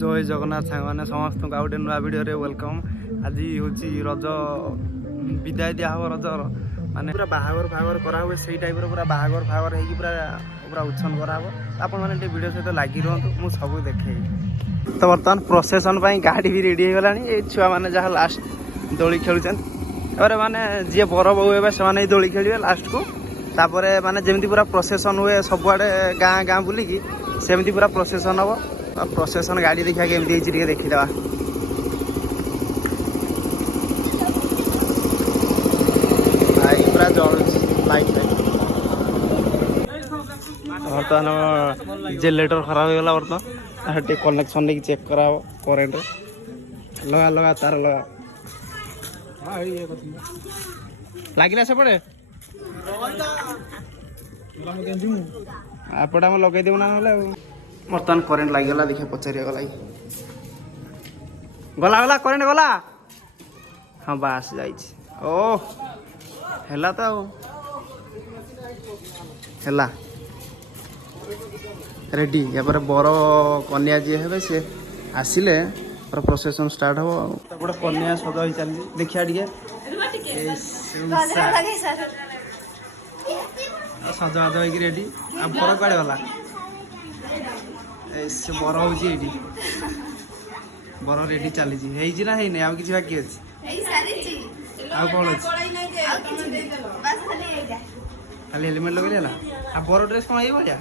जय जगन्नाथ सांग समस्त गोटे नुआ भिडियो वेलकम। आज हूँ रज विदाय दिया हम रजर माने पूरा बाहागर फागर करा हुए से टाइप पूरा बाहागर फागर हो पूरा पूरा उछन करा आपण मैंने वीडियो सहित लगी रुहतु मु सब देखे। तो बर्तमान प्रोसेसन गाड़ी भी रेडी हो गला छुआ मैंने जहाँ लास्ट दोली खेलुंट माने जी बर बो हे से दोली खेलिए लास्ट को तापर माने जमी पूरा प्रोसेसन हुए सबुआड़े गाँ गाँ बुलिकी सेमती पूरा प्रोसेसन हम प्रोसेसन गाड़ी देखा केमती देखीदा पूरा जल लाइट बर्तमान जेनेटर खराब हो गला बर्तमान कनेक्शन लेकिन चेक करा करेन्ट लगा लगा तार लगा लगे सेपटे आपटे आम लगे देव ना बर्तमान करेन्ट लगिगला देखिए पचार गला गला गला करेन्ट गला हाँ बास जा है तो है रेडी या बर कन्या जी है सी आसिले प्रोसेसन स्टार्ट हम गोटे कन्या सज हो चली देखिया सजबाज हो रेडी आ बर कड़े गला से बर हूँ बर रेडी चली ना है कि बाकी अच्छे कौन अच्छे खाली हेलमेट लगे आ बर ड्रेस कौन ये भाया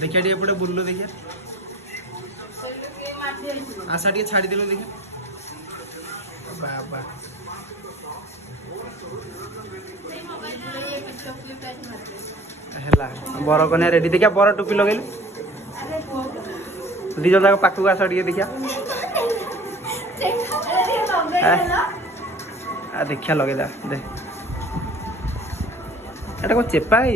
देखिए एपटे बुल देखिए आशा टे छाड़ी देल देखिए बाबा बर कन्या रेडी देखिया बर टोपी लगेलु दिज जाक पाखक आस टे देखिया देखिया लगे दे एटा को चेपा है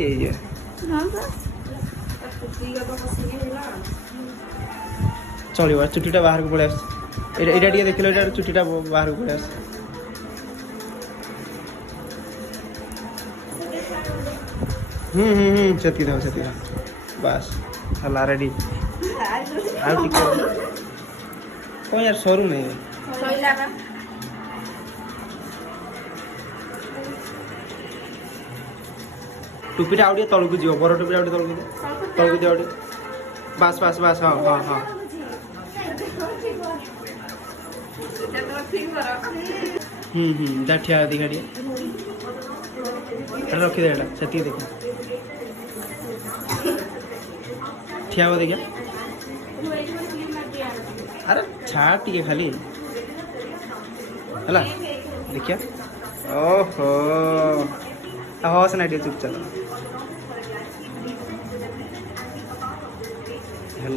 चलो चुटीटा बाहर को पड़े आसा देख लो चुटीटा बाहर को पड़े आस से बस हला रेडी कौन यार सरू नहीं टुपीटा आउ तलू को जीव बर टुपीटा तलू तलू दियो बस बस बस हाँ हाँ हाँ ठिया देखा रखी दे से देख ठिया हुआ देखिए अरे छाड़ टे खाली है देखिए ओहो हस ना चुपचाप है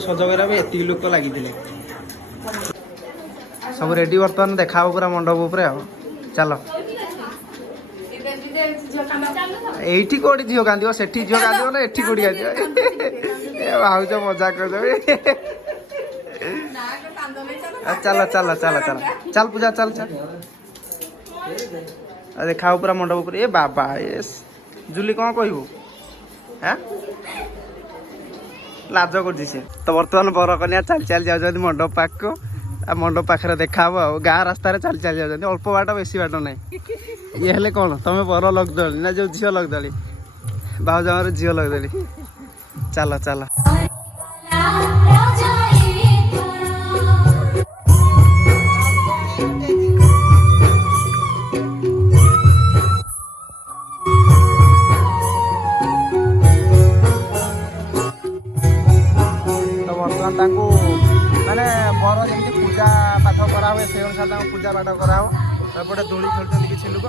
सज करा एति लोक लगी सब रेडी बर्तमान देखा पूरा मंडप उपरे चलो एठी कोड़ी झील कांद से झील कांद ना एठी कोड़ी कांद भाज मजाक कर चल चल चल चल चल पूजा चल चल देखा पूरा मंडप उपर ए बाबा ए जुली कौन कहबू है लाज कर तो बर्तमान बर कन्या चल चल जाऊँ मंडप पाख को मंडप पाखे देखा गाँ रास्ता चल चल जाऊँ अल्प बाट बेसी बाट ना ये हेले कौन तुम बर लगदली ना जो झील लगदली भाज झील लगदली चल चल माने बर जमी पूजा पाठ करा हुए से अनुसार पूजा पाठ करा एपटे दोली खेलुं किसी लोक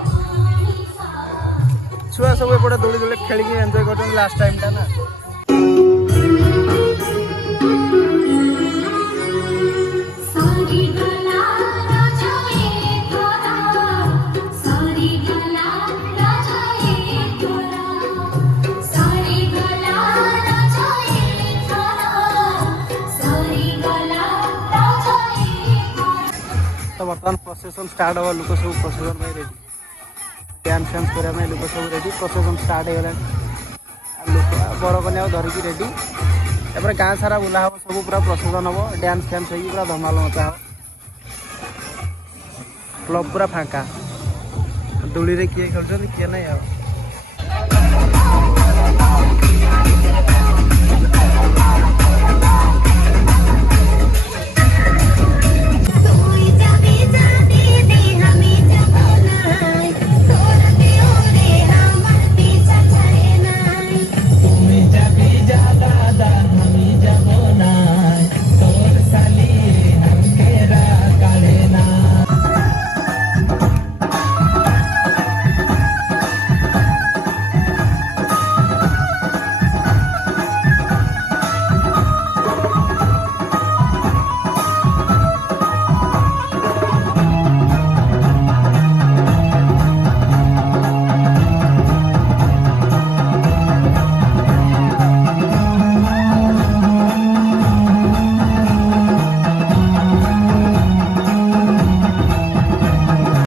छुआ सब एपटे दोली दोली खेल एंजय कर लास्ट टाइम टा ना बर्तमान प्रोसेसन स्टार्ट हम लोक सब प्रोसेसन रेडी डांस फैंस करने लोक सब रेडी प्रोसेसन स्टार्ट हो गला लोक बड़ कन्या धरिकी रेडी तापर गाँ सारा बुला हम सब पूरा प्रोसेसन हम डांस फैंस हो पूरा धमाल मचा हो क्लब पूरा फाँका दूली रे किए खेल किए ना।